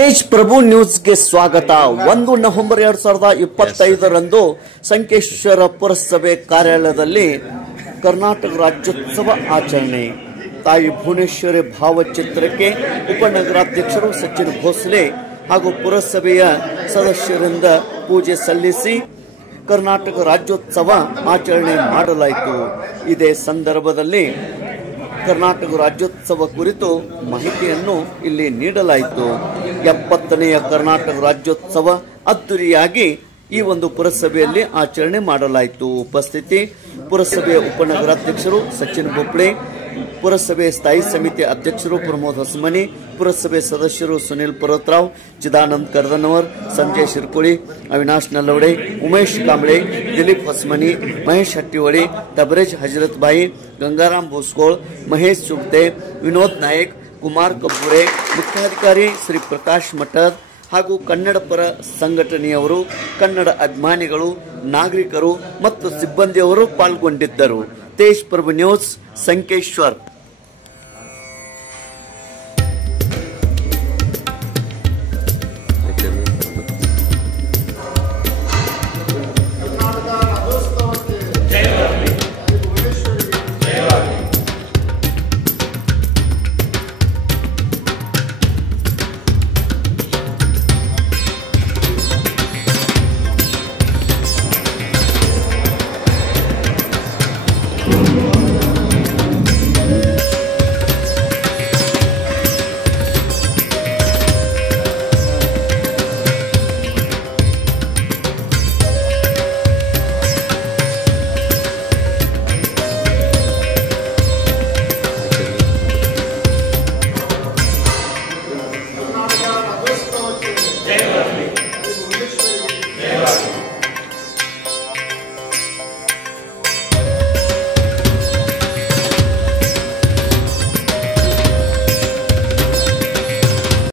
ತೇಜ್ ಪ್ರಭು ನ್ಯೂಸ್ಗೆ ಸ್ವಾಗತ. 1 ನವೆಂಬರ್ 2025 ಸಂಕೇಶ್ವರ ಪುರಸಭೆ ಕಾರ್ಯಾಲಯದಲ್ಲಿ ಕರ್ನಾಟಕ ರಾಜ್ಯೋತ್ಸವ ಆಚರಣೆ. ತಾಯಿ ಭುವನೇಶ್ವರಿ ಭಾವಚಿತ್ರಕ್ಕೆ ಉಪನಗರಾಧ್ಯಕ್ಷರು ಸಚಿನ್ ಭೋಸ್ಲೆ ಹಾಗೂ ಪುರಸಭೆಯ ಸದಸ್ಯರಿಂದ ಪೂಜೆ ಸಲ್ಲಿಸಿ ಕರ್ನಾಟಕ ರಾಜ್ಯೋತ್ಸವ ಆಚರಣೆ ಮಾಡಲಾಯಿತು. ಇದೇ ಸಂದರ್ಭದಲ್ಲಿ ಕರ್ನಾಟಕ ರಾಜ್ಯೋತ್ಸವ ಕುರಿತು ಮಾಹಿತಿಯನ್ನು ಇಲ್ಲಿ ನೀಡಲಾಯಿತು. 70ನೇ ಕರ್ನಾಟಕ ರಾಜ್ಯೋತ್ಸವ ಅದ್ದೂರಿಯಾಗಿ ಈ ಒಂದು ಪುರಸಭೆಯಲ್ಲಿ ಆಚರಣೆ ಮಾಡಲಾಯಿತು. ಉಪಸ್ಥಿತಿ ಪುರಸಭೆಯ ಉಪನಗರಾಧ್ಯಕ್ಷರು ಸಚಿನ್ ಭೋಸ್ಲೆ, ಪುರಸಭೆ ಸ್ಥಾಯಿ ಸಮಿತಿ ಅಧ್ಯಕ್ಷರು ಪ್ರಮೋದ್ ಹೊಸಮನಿ, ಪುರಸಭೆ ಸದಸ್ಯರು ಸುನಿಲ್ ಪರ್ವತರಾವ್, ಚಿದಾನಂದ್ ಕರ್ದನವರ್, ಸಂಜಯ್ ಶಿರ್ಕೋಳಿ, ಅವಿನಾಶ್ ನಲ್ಲವಡೆ, ಉಮೇಶ್ ಕಾಂಬಳೆ, ದಿಲೀಪ್ ಹೊಸಮನಿ, ಮಹೇಶ್ ಹಟ್ಟಿವಳಿ, ತಬರೇಜ್ ಹಜರತ್ ಭಾಯಿ, ಗಂಗಾರಾಮ್ ಭೂಸ್ಕೋಳ್, ಮಹೇಶ್ ಚುಬ್ತೆ, ವಿನೋದ್ ನಾಯಕ್, ಕುಮಾರ್ ಕಬ್ಬುರೆ, ಮುಖ್ಯಾಧಿಕಾರಿ ಶ್ರೀ ಪ್ರಕಾಶ್ ಮಠದ್ ಹಾಗೂ ಕನ್ನಡ ಪರ ಸಂಘಟನೆಯವರು, ಕನ್ನಡ ಅಭಿಮಾನಿಗಳು, ನಾಗರಿಕರು ಮತ್ತು ಸಿಬ್ಬಂದಿಯವರು ಪಾಲ್ಗೊಂಡಿದ್ದರು. ತೇಜ್ ಪ್ರಭು ನ್ಯೂಸ್, ಸಂಕೇಶ್ವರ್.